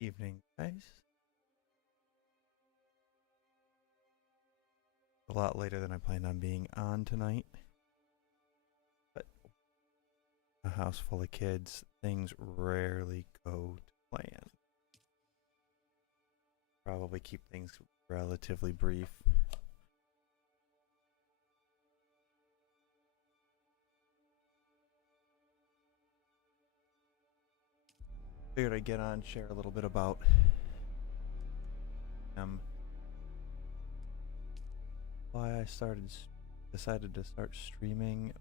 Evening, guys. A lot later than I planned on being on tonight, but a house full of kids, things rarely go to plan. Probably keep things relatively brief. Figured I'd get on, share a little bit about why I decided to start streaming,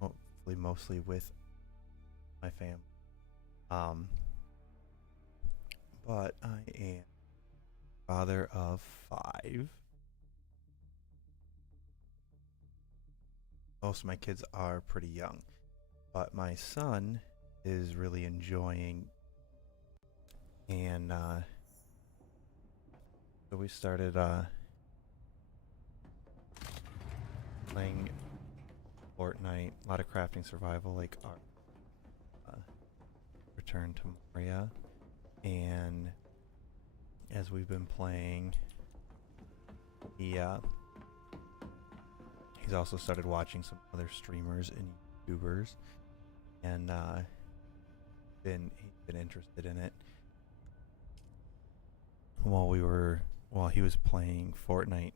hopefully mostly with my family. But I am father of 5. Most of my kids are pretty young, but my son is really enjoying, and so we started playing Fortnite, a lot of crafting survival, like our Return to Moria, and as we've been playing, he's also started watching some other streamers and YouTubers, and he's been interested in it. While he was playing Fortnite,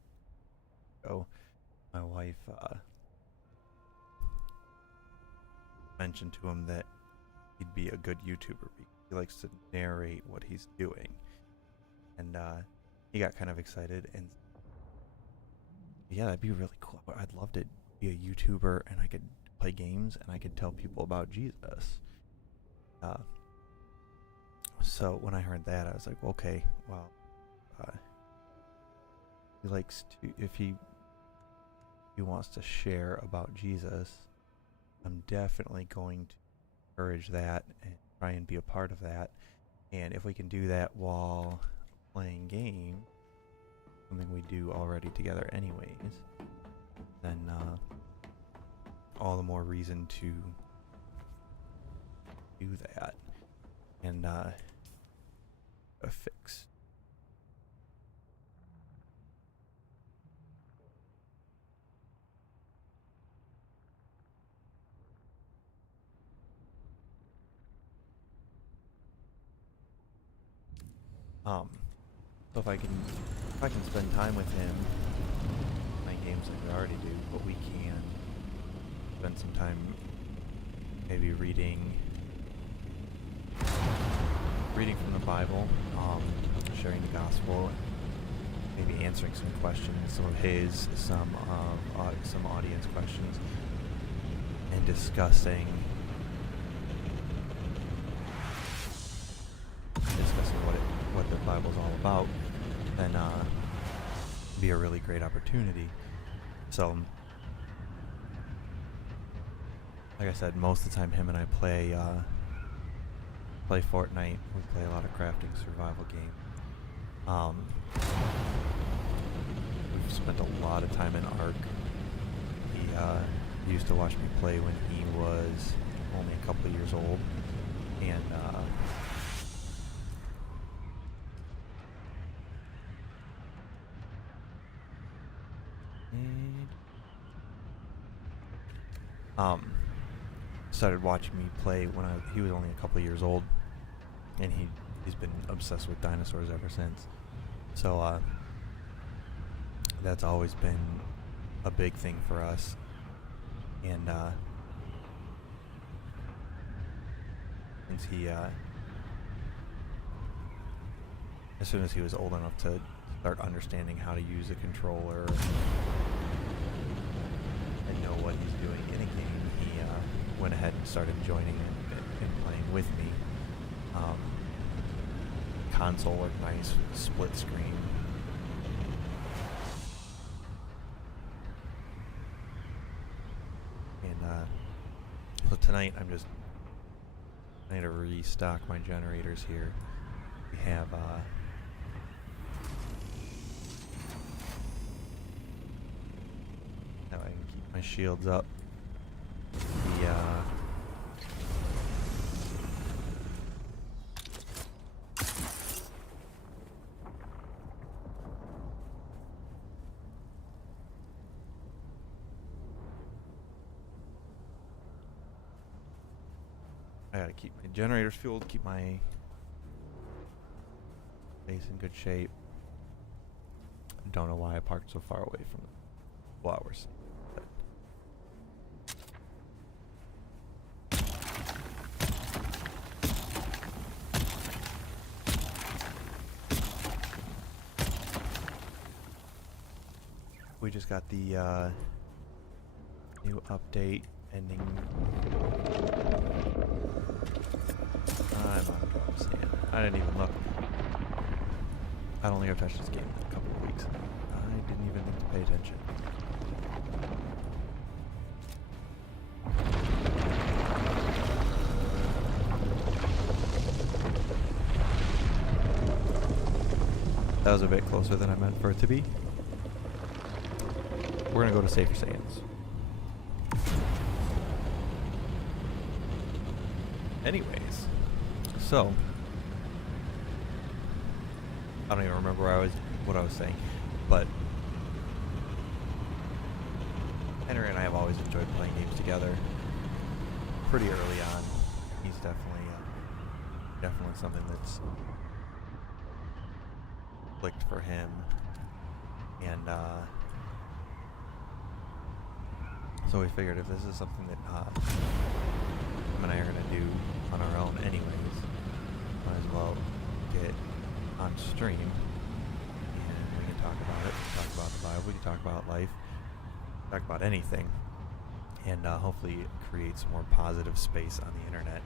so my wife mentioned to him that he'd be a good YouTuber because he likes to narrate what he's doing, and he got kind of excited, and yeah, that'd be really cool. I'd love to be a YouTuber, and I could play games, and I could tell people about Jesus. So when I heard that, I was like, okay, well, he likes to, if he wants to share about Jesus, I'm definitely going to encourage that and try and be a part of that. And if we can do that while playing games, something we do already together anyways, then all the more reason to do that and fix. So if I can spend time with him, playing games like we already do, but we can spend some time maybe reading from the Bible, sharing the gospel, maybe answering some questions, some audience questions, and discussing what the Bible's all about, then be a really great opportunity. So, like I said, most of the time him and I play Fortnite. We play a lot of crafting survival games. We've spent a lot of time in Ark. He used to watch me play when he was only a couple of years old, and started watching me play when he was only a couple of years old, and he's been obsessed with dinosaurs ever since. So that's always been a big thing for us, and since as soon as he was old enough to start understanding how to use a controller and know what he's doing in a game, he went ahead and started joining and playing with me. Console worked nice, split screen. And so tonight I need to restock my generators here. We have now I can keep my shields up. I gotta keep my generators fueled, keep my base in good shape. Don't know why I parked so far away from the flowers. We just got the new update ending. I'm on stand. I didn't even look. I don't think I've touched this game in a couple of weeks. I didn't even think to pay attention. That was a bit closer than I meant for it to be. We're gonna go to safer sands. Anyways, so I don't even remember what I was saying, but Henry and I have always enjoyed playing games together. Pretty early on, he's definitely something that's clicked for him, and so we figured if this is something that him and I are gonna do on our own anyways, might as well get on stream and we can talk about it. We can talk about the Bible, we can talk about life, talk about anything, and hopefully create some more positive space on the internet.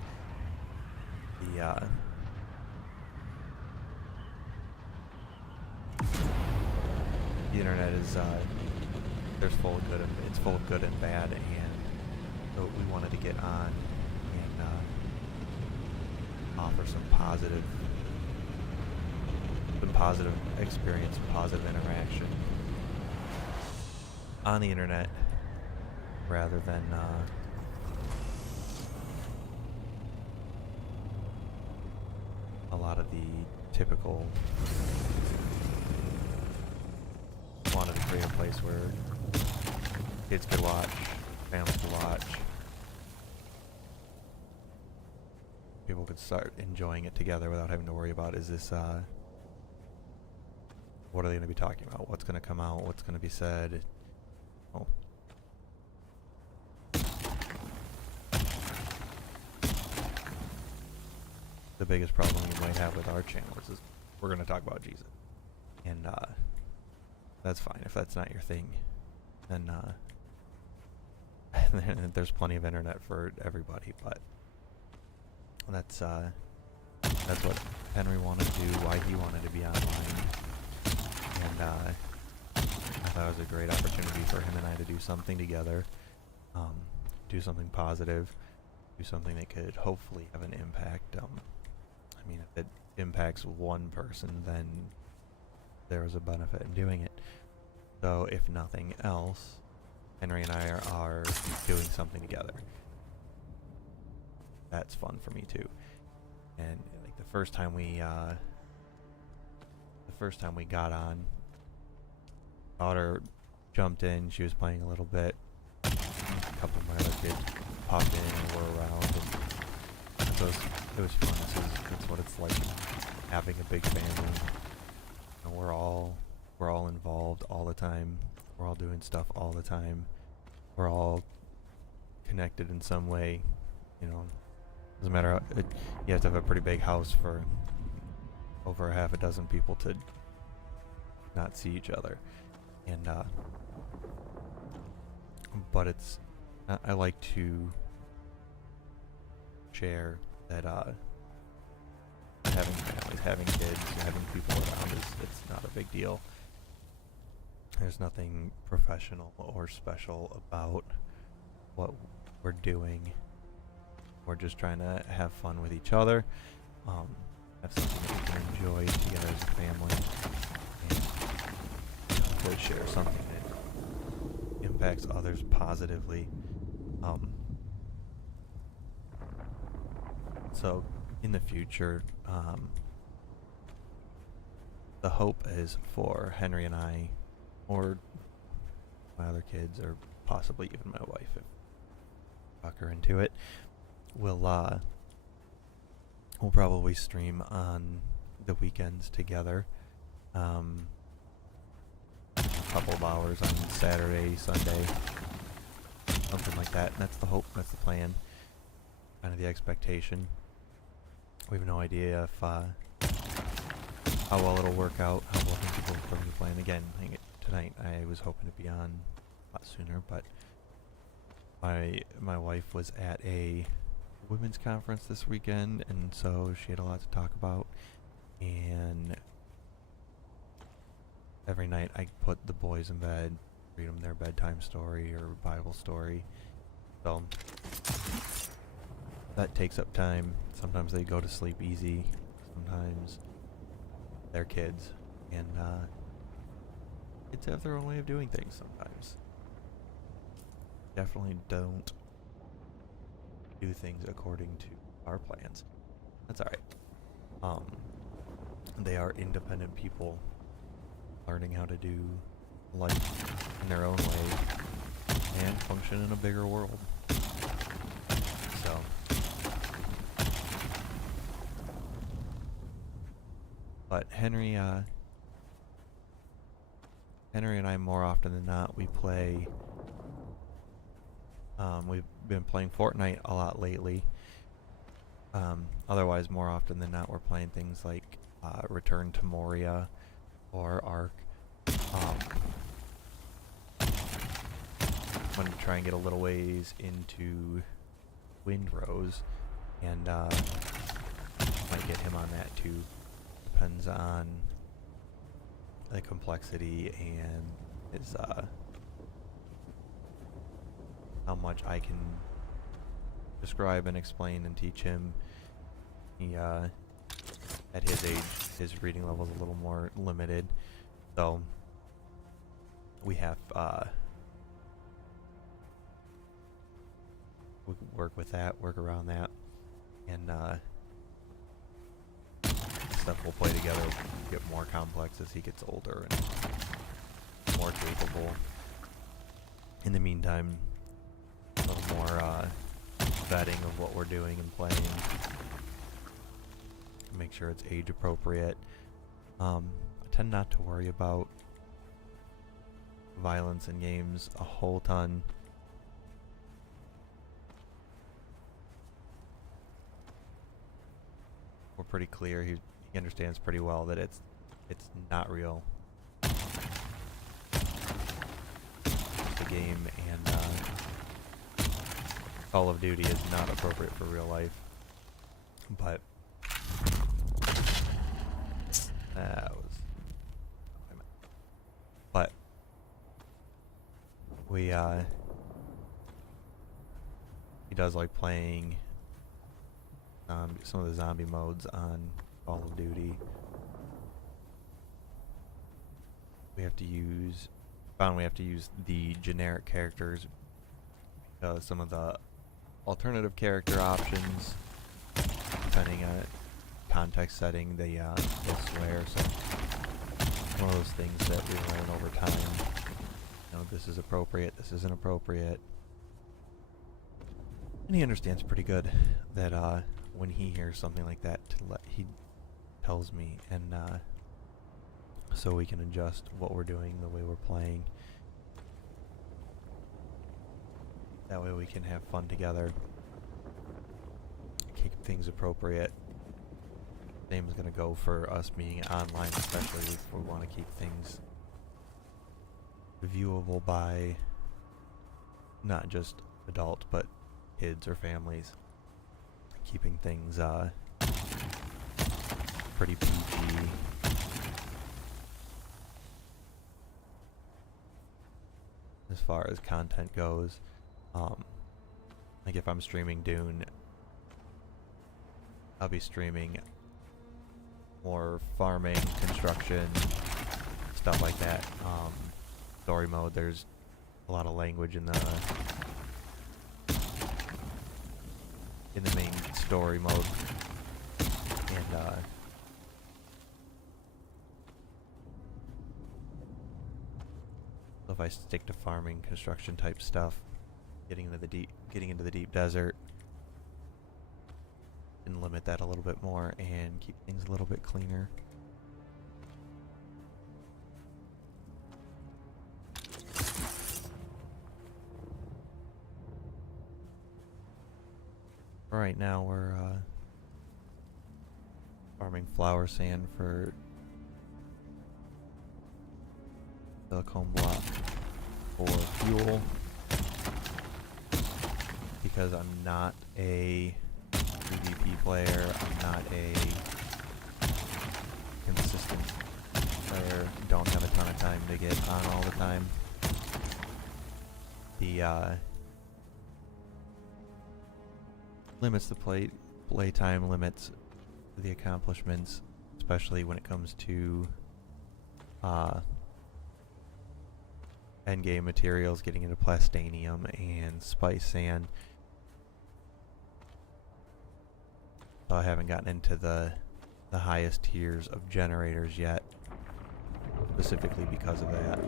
The internet is it's full of good and bad, and so we wanted to get on and offer some positive experience, positive interaction on the internet, rather than a lot of the typical. Wanted to create a place where kids could watch, families could watch, people could start enjoying it together without having to worry about, is this what are they going to be talking about, what's going to come out, what's going to be said. Oh. The biggest problem you might have with our channel is we're going to talk about Jesus, and that's fine. If that's not your thing, then there's plenty of internet for everybody. But that's what Henry wanted to do, why he wanted to be online, and I thought it was a great opportunity for him and I to do something together, do something positive, do something that could hopefully have an impact. I mean, if it impacts one person, then there was a benefit in doing it. So if nothing else, Henry and I are doing something together. That's fun for me too. And like the first time we got on, daughter jumped in, she was playing a little bit. A couple of my other kids popped in and were around, and so it was fun. That's what it's like having a big family. And we're all involved all the time. We're all doing stuff all the time. We're all connected in some way. You know, doesn't matter. You have to have a pretty big house for over half a dozen people to not see each other. And but it's I like to share that having families, having kids, having people around it's not a big deal. There's nothing professional or special about what we're doing. We're just trying to have fun with each other, have something that we can enjoy together as a family, and to share something that impacts others positively. So in the future, the hope is for Henry and I, or my other kids, or possibly even my wife, if I talk her into it, will we'll probably stream on the weekends together. A couple of hours on Saturday, Sunday, something like that. And that's the hope, that's the plan, kind of the expectation. We have no idea if how well it'll work out, how well things will go according to plan. Again, tonight I was hoping to be on a lot sooner, but my wife was at a women's conference this weekend, and so she had a lot to talk about. And every night I put the boys in bed, read them their bedtime story or Bible story. So that takes up time. Sometimes they go to sleep easy. Sometimes they're kids, and kids have their own way of doing things sometimes. Definitely don't do things according to our plans. That's alright. They are independent people learning how to do life in their own way and function in a bigger world. So but Henry and I, more often than not, we play. We've been playing Fortnite a lot lately. Otherwise, more often than not, we're playing things like Return to Moria or Ark. I'm going to try and get a little ways into Windrose, and might get him on that too. Depends on the complexity and his how much I can describe and explain and teach him. He at his age, his reading level is a little more limited, so we have we work with that, work around that, and stuff we'll play together get more complex as he gets older and more capable. In the meantime, a little more vetting of what we're doing and playing. Make sure it's age appropriate. I tend not to worry about violence in games a whole ton. We're pretty clear. He understands pretty well that it's not real. It's a game, and Call of Duty is not appropriate for real life. But that was. But we he does like playing some of the zombie modes on Call of Duty. We have to use the generic characters because some of the alternative character options, depending on context setting, they swear. So one of those things that we learn over time. You know, this is appropriate, this isn't appropriate. And he understands pretty good that when he hears something like that, he tells me, and so we can adjust what we're doing, the way we're playing. That way we can have fun together, keep things appropriate. Same is going to go for us being online, especially if we want to keep things viewable by not just adults, but kids or families. Keeping things pretty PG. As far as content goes. Like if I'm streaming Dune, I'll be streaming more farming, construction, stuff like that. Story mode, there's a lot of language in the main story mode, and so if I stick to farming, construction type stuff, getting into the deep desert, and limit that a little bit more and keep things a little bit cleaner. Right now we're farming flower sand for silicone block for fuel, because I'm not a PvP player, I'm not a consistent player, don't have a ton of time to get on all the time. The limits the play time, limits the accomplishments, especially when it comes to endgame materials, getting into plastanium and spice sand. So I haven't gotten into the highest tiers of generators yet, specifically because of that.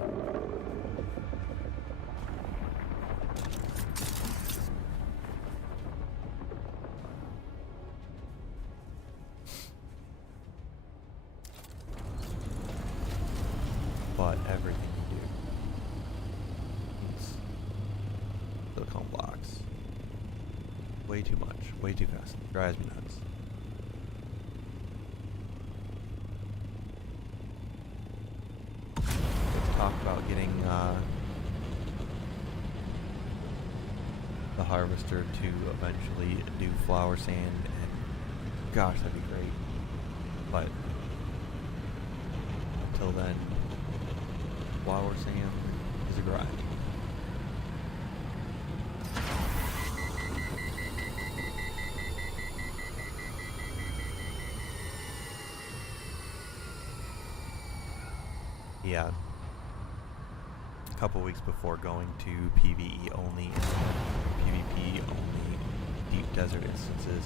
But everything you do needs silicone blocks. Way too much, way too fast. It drives me nuts. Let's talk about getting the harvester to eventually do flower sand, and gosh, that'd be great. But until then, flower sand is a grind. Yeah. A couple weeks before going to PvE only and PvP only deep desert instances,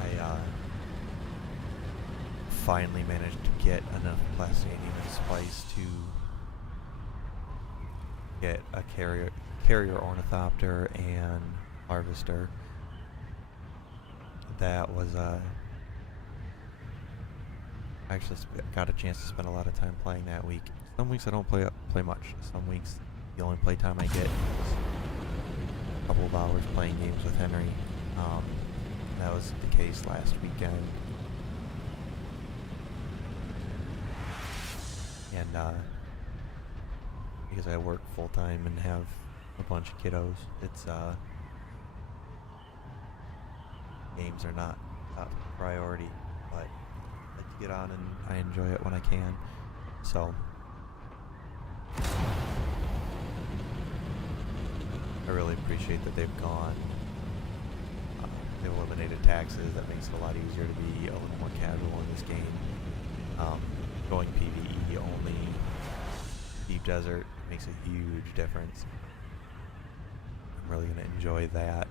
I finally managed to get enough plastanium and spice to get a carrier ornithopter and harvester. That was actually got a chance to spend a lot of time playing that week. Some weeks I don't play much. Some weeks the only play time I get is a couple of hours playing games with Henry. That was the case last weekend. And because I work full time and have a bunch of kiddos, it's games are not top priority, but I like to get on and I enjoy it when I can. So I really appreciate that they've gone. They've eliminated taxes. That makes it a lot easier to be a little more casual in this game. Going PvE only, deep desert, makes a huge difference. I'm really going to enjoy that.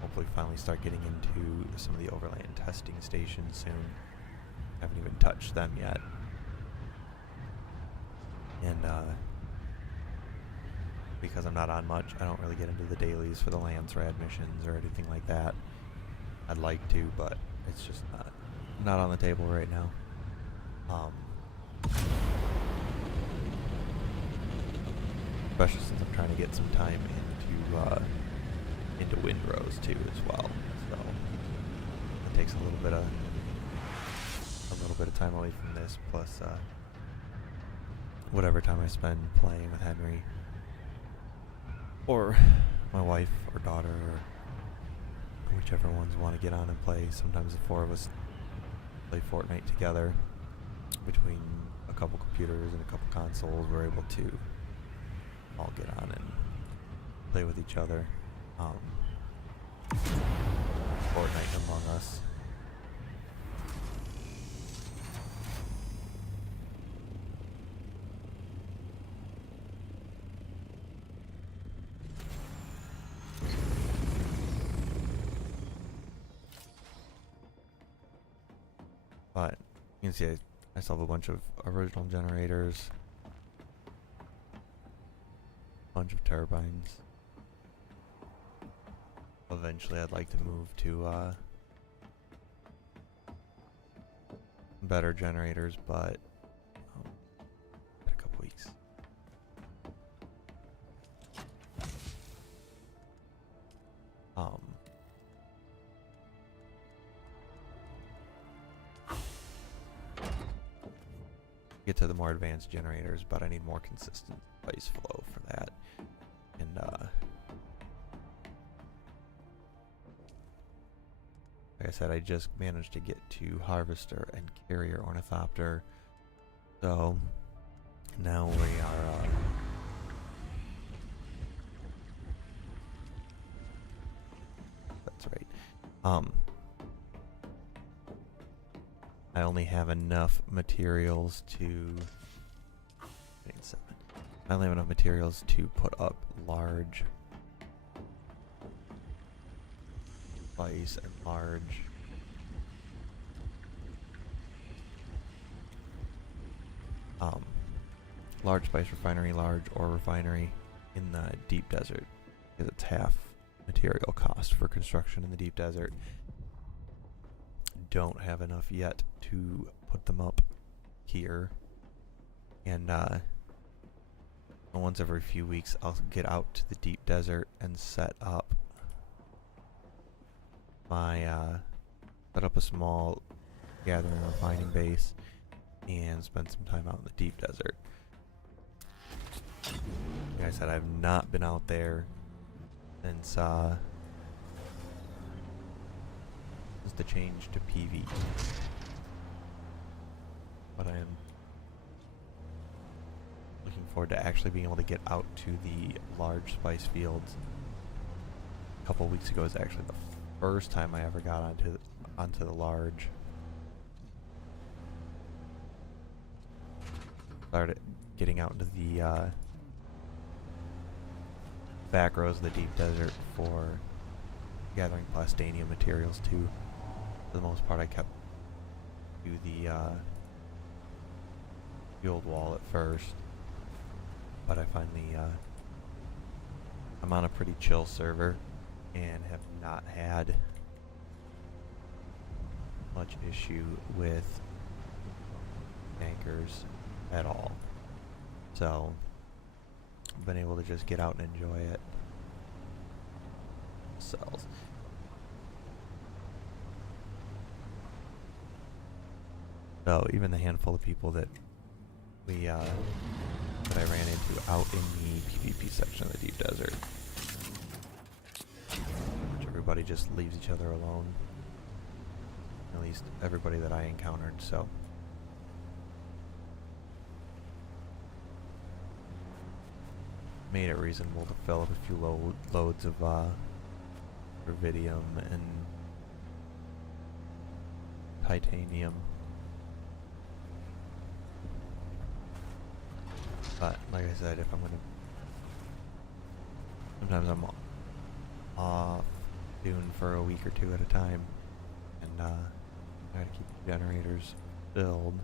Hopefully finally start getting into some of the overland testing stations soon. Haven't even touched them yet. And because I'm not on much, I don't really get into the dailies for the Lance Rad missions or anything like that. I'd like to, but it's just not on the table right now. Especially since I'm trying to get some time into Windrose too as well. So it takes a little bit of time away from this, plus whatever time I spend playing with Henry or my wife or daughter or whichever ones want to get on and play. Sometimes the four of us play Fortnite together between a couple computers and a couple consoles. We're able to all get on and play with each other. Fortnite Among Us. But you can see I still have a bunch of original generators, a bunch of turbines. Eventually I'd like to move to better generators, but in a couple weeks. Get to the more advanced generators, but I need more consistent spice flow for that. And like I said, I just managed to get to Harvester and Carrier Ornithopter. So now we are that's right. I only have enough materials to I only have enough materials to put up large spice and large spice refinery, large ore refinery in the deep desert, because it's half material cost for construction in the deep desert. Don't have enough yet to put them up here, and once every few weeks I'll get out to the deep desert and set up a small gathering refining base and spend some time out in the deep desert. Like I said, I've not been out there since the change to PV, but I am looking forward to actually being able to get out to the large spice fields. A couple weeks ago is actually the first time I ever got onto the large. Started getting out into the back rows of the deep desert for gathering plastanium materials too. For the most part, I kept to the old wall at first, but I finally I'm on a pretty chill server and have not had much issue with anchors at all. So I've been able to just get out and enjoy it. Cells. So even the handful of people that I ran into out in the PvP section of the deep desert, which everybody just leaves each other alone. At least everybody that I encountered. So made it reasonable to fill up a few loads of rubidium and titanium. But like I said, if I'm gonna, sometimes I'm off Dune for a week or two at a time, and I gotta keep the generators filled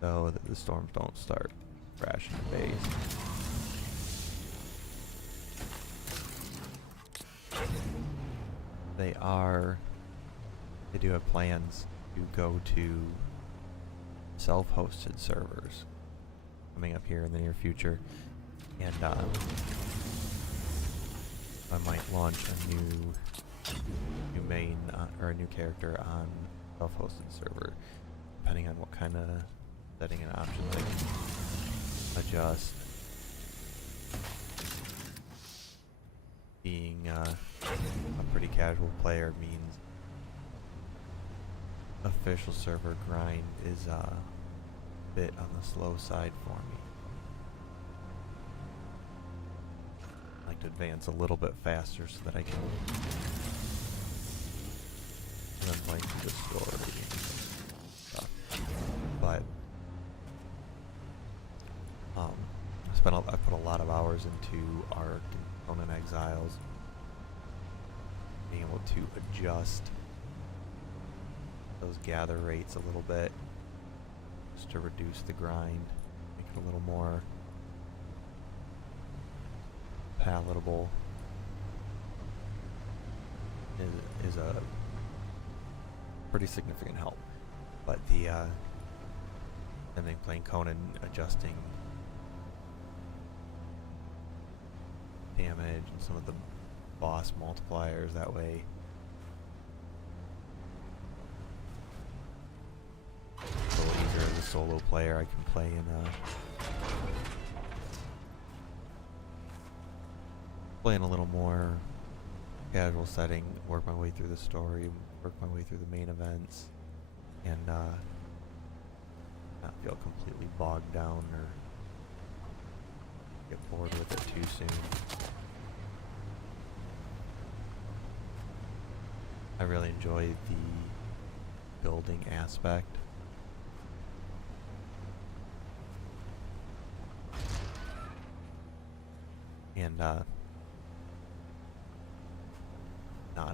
so that the storms don't start crashing the base. They do have plans to go to self-hosted servers coming up here in the near future, and I might launch a new main or a new character on self-hosted server, depending on what kind of setting and options I can adjust. Being a pretty casual player means official server grind is a bit on the slow side for me. I like to advance a little bit faster so that I can play through the story and stuff. But I put a lot of hours into Ark and Conan Exiles, being able to adjust those gather rates a little bit just to reduce the grind, make it a little more palatable is a pretty significant help. But the And then playing Conan, adjusting damage and some of the boss multipliers that way. It's a little easier as a solo player. I can play in a little more casual setting, work my way through the story, work my way through the main events, and not feel completely bogged down or get bored with it too soon. I really enjoy the building aspect. And not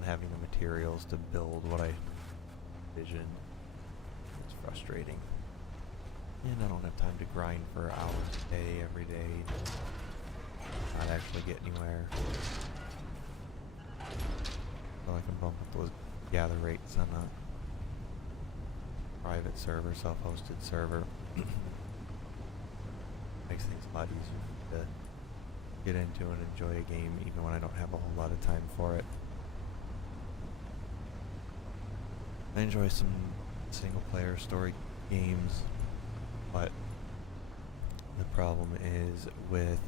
having the materials to build what I envisioned. It's frustrating. And I don't have time to grind for hours a day, every day, not actually get anywhere. So I can bump up those gather rates on a private server, self-hosted server. Makes things a lot easier to get into and enjoy a game even when I don't have a whole lot of time for it. I enjoy some single player story games, but the problem is with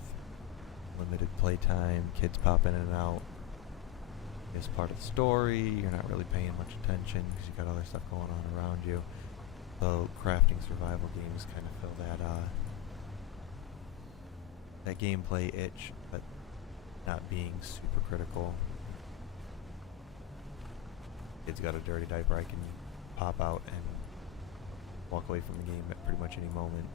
limited playtime, kids pop in and out. It's part of the story, you're not really paying much attention because you got other stuff going on around you. So crafting survival games kind of fill that gameplay itch, but not being super critical. Kid's got a dirty diaper, I can pop out and walk away from the game at pretty much any moment.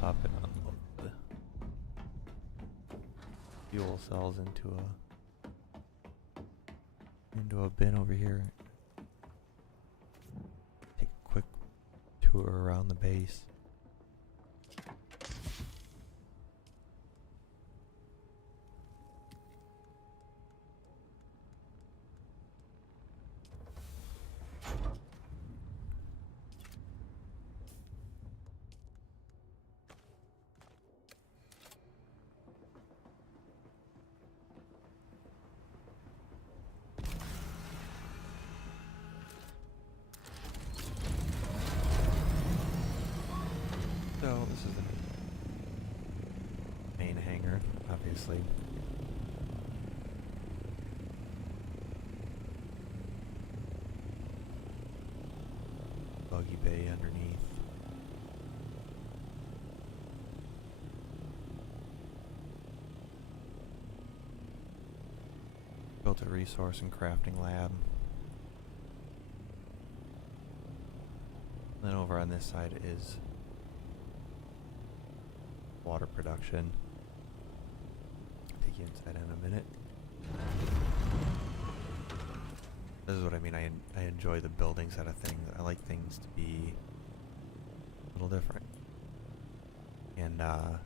Pop and unload the fuel cells into a bin over here. Take a quick tour around the base. So this is the main hangar, obviously. Buggy bay underneath. Built a resource and crafting lab. Then over on this side is water production. Take you inside in a minute. This is what I mean. I enjoy the building side of things. I like things to be a little different. And oh,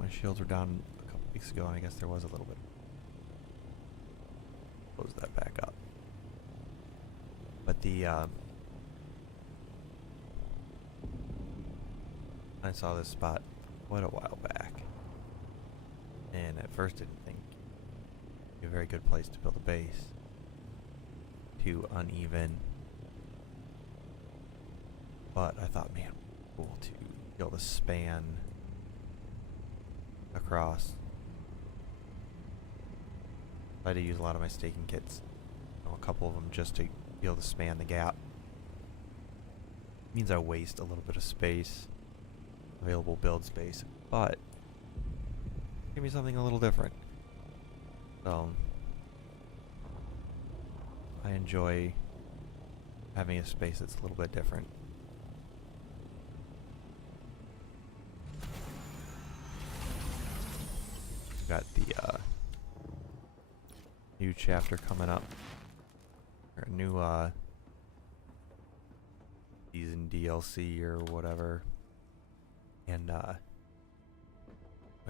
my shields were down a couple weeks ago, and I guess there was a little bit. Close that back up. But I saw this spot quite a while back, and at first didn't think it'd be a very good place to build a base. Too uneven, but I thought, man, cool to be able to span across. I had to use a lot of my staking kits, a couple of them just to be able to span the gap. Means I waste a little bit of space, available build space, but give me something a little different. So I enjoy having a space that's a little bit different. Got the new chapter coming up. Or a new season DLC or whatever. And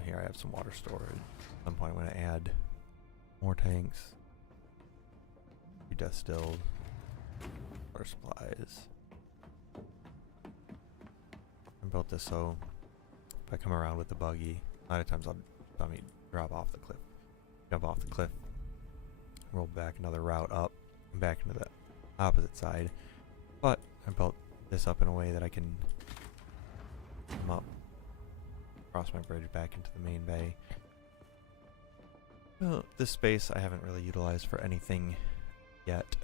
here I have some water storage. At some point I'm going to add more tanks. Distilled water supplies. I built this so if I come around with the buggy, a lot of times I'll drop off the cliff, jump off the cliff, roll back another route up and back into the opposite side. But I built this up in a way that I can come up, cross my bridge back into the main bay. Well, this space I haven't really utilized for anything yet.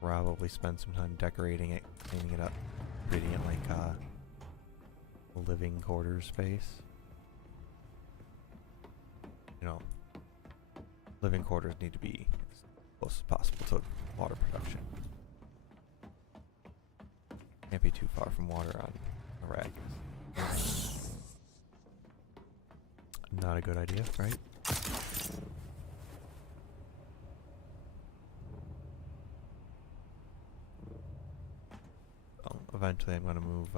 Probably spend some time decorating it, cleaning it up, treating it like a living quarters space. You know, living quarters need to be as close as possible to water production. Can't be too far from water on Arrakis. Not a good idea, right? Eventually I'm going to move,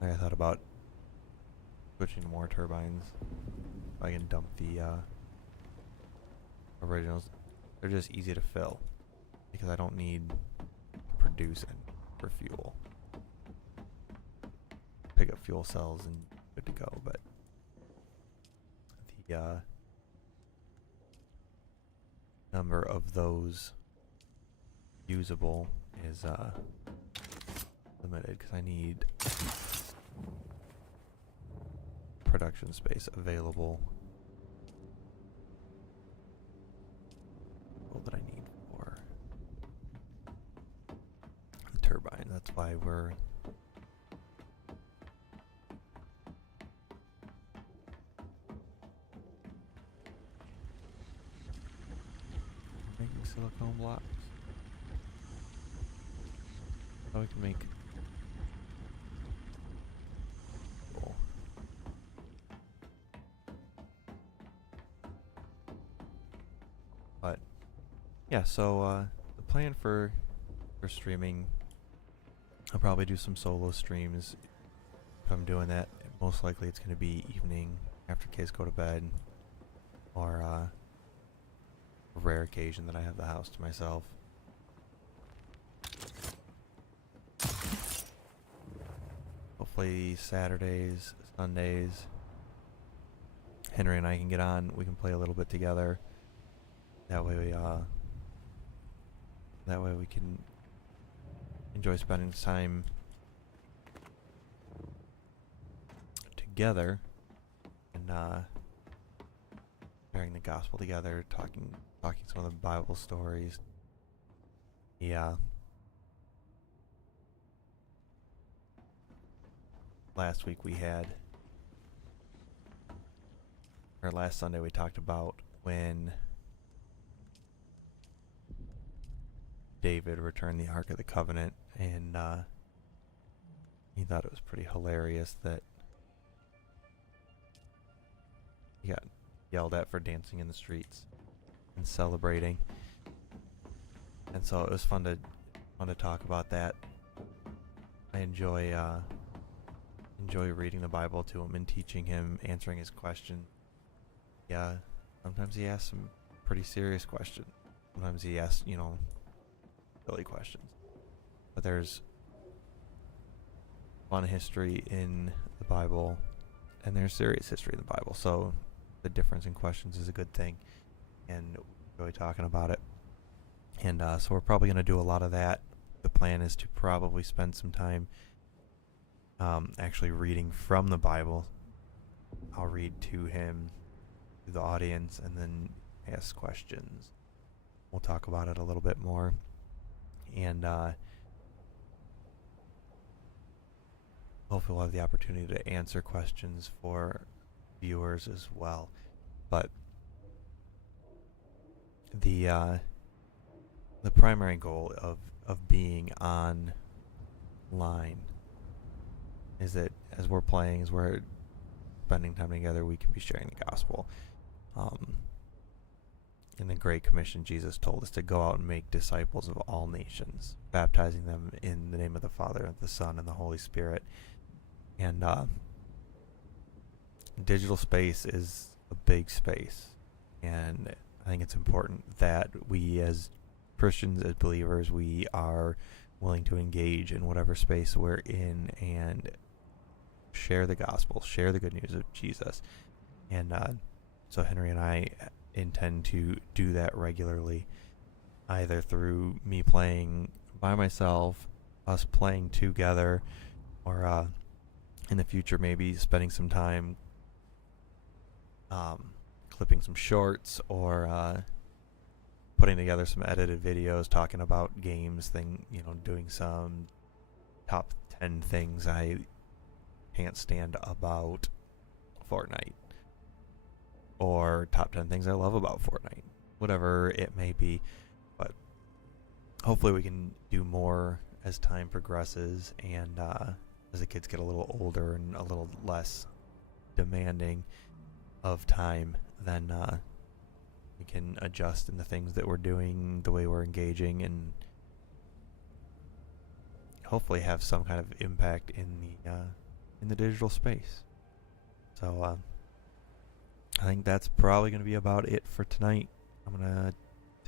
like I thought about switching to more turbines. I can dump the originals. They're just easy to fill because I don't need to produce any for fuel. Pick up fuel cells and good to go, but the number of those usable is limited because I need production space available. What that I need for the turbine. That's why we're making silicone blocks. So we can make cool. But yeah, so the plan for streaming, I'll probably do some solo streams. If I'm doing that, most likely it's going to be evening after kids go to bed, or a rare occasion that I have the house to myself. Hopefully Saturdays, Sundays, Henry and I can get on. We can play a little bit together. That way we can enjoy spending time together and sharing the gospel together, talking some of the Bible stories. Yeah. Last Sunday we talked about when David returned the Ark of the Covenant, and he thought it was pretty hilarious that he got yelled at for dancing in the streets and celebrating. And so it was fun to talk about that. I enjoy reading the Bible to him and teaching him, answering his questions. Yeah, sometimes he asks some pretty serious questions. Sometimes he asks, silly questions. But there's fun history in the Bible, and there's serious history in the Bible. So the difference in questions is a good thing, and we enjoy talking about it. And so we're probably going to do a lot of that. The plan is to probably spend some time actually reading from the Bible. I'll read to him, to the audience, and then ask questions. We'll talk about it a little bit more. And hopefully we'll have the opportunity to answer questions for viewers as well. But the primary goal of being online is that as we're playing, as we're spending time together, we can be sharing the gospel. In the Great Commission, Jesus told us to go out and make disciples of all nations, baptizing them in the name of the Father, the Son, and the Holy Spirit. And digital space is a big space, and I think it's important that we as Christians, as believers, we are willing to engage in whatever space we're in and share the gospel, share the good news of Jesus. And so Henry and I intend to do that regularly, either through me playing by myself, us playing together, or in the future maybe spending some time clipping some shorts, or putting together some edited videos talking about games, doing some top 10 things I can't stand about Fortnite, or top 10 things I love about Fortnite, whatever it may be. But hopefully we can do more as time progresses, and as the kids get a little older and a little less demanding of time, then we can adjust in the things that we're doing, the way we're engaging, and hopefully have some kind of impact in the digital space. So I think that's probably going to be about it for tonight. I'm going to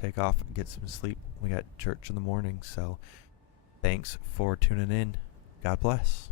take off and get some sleep. We got church in the morning, so thanks for tuning in. God bless.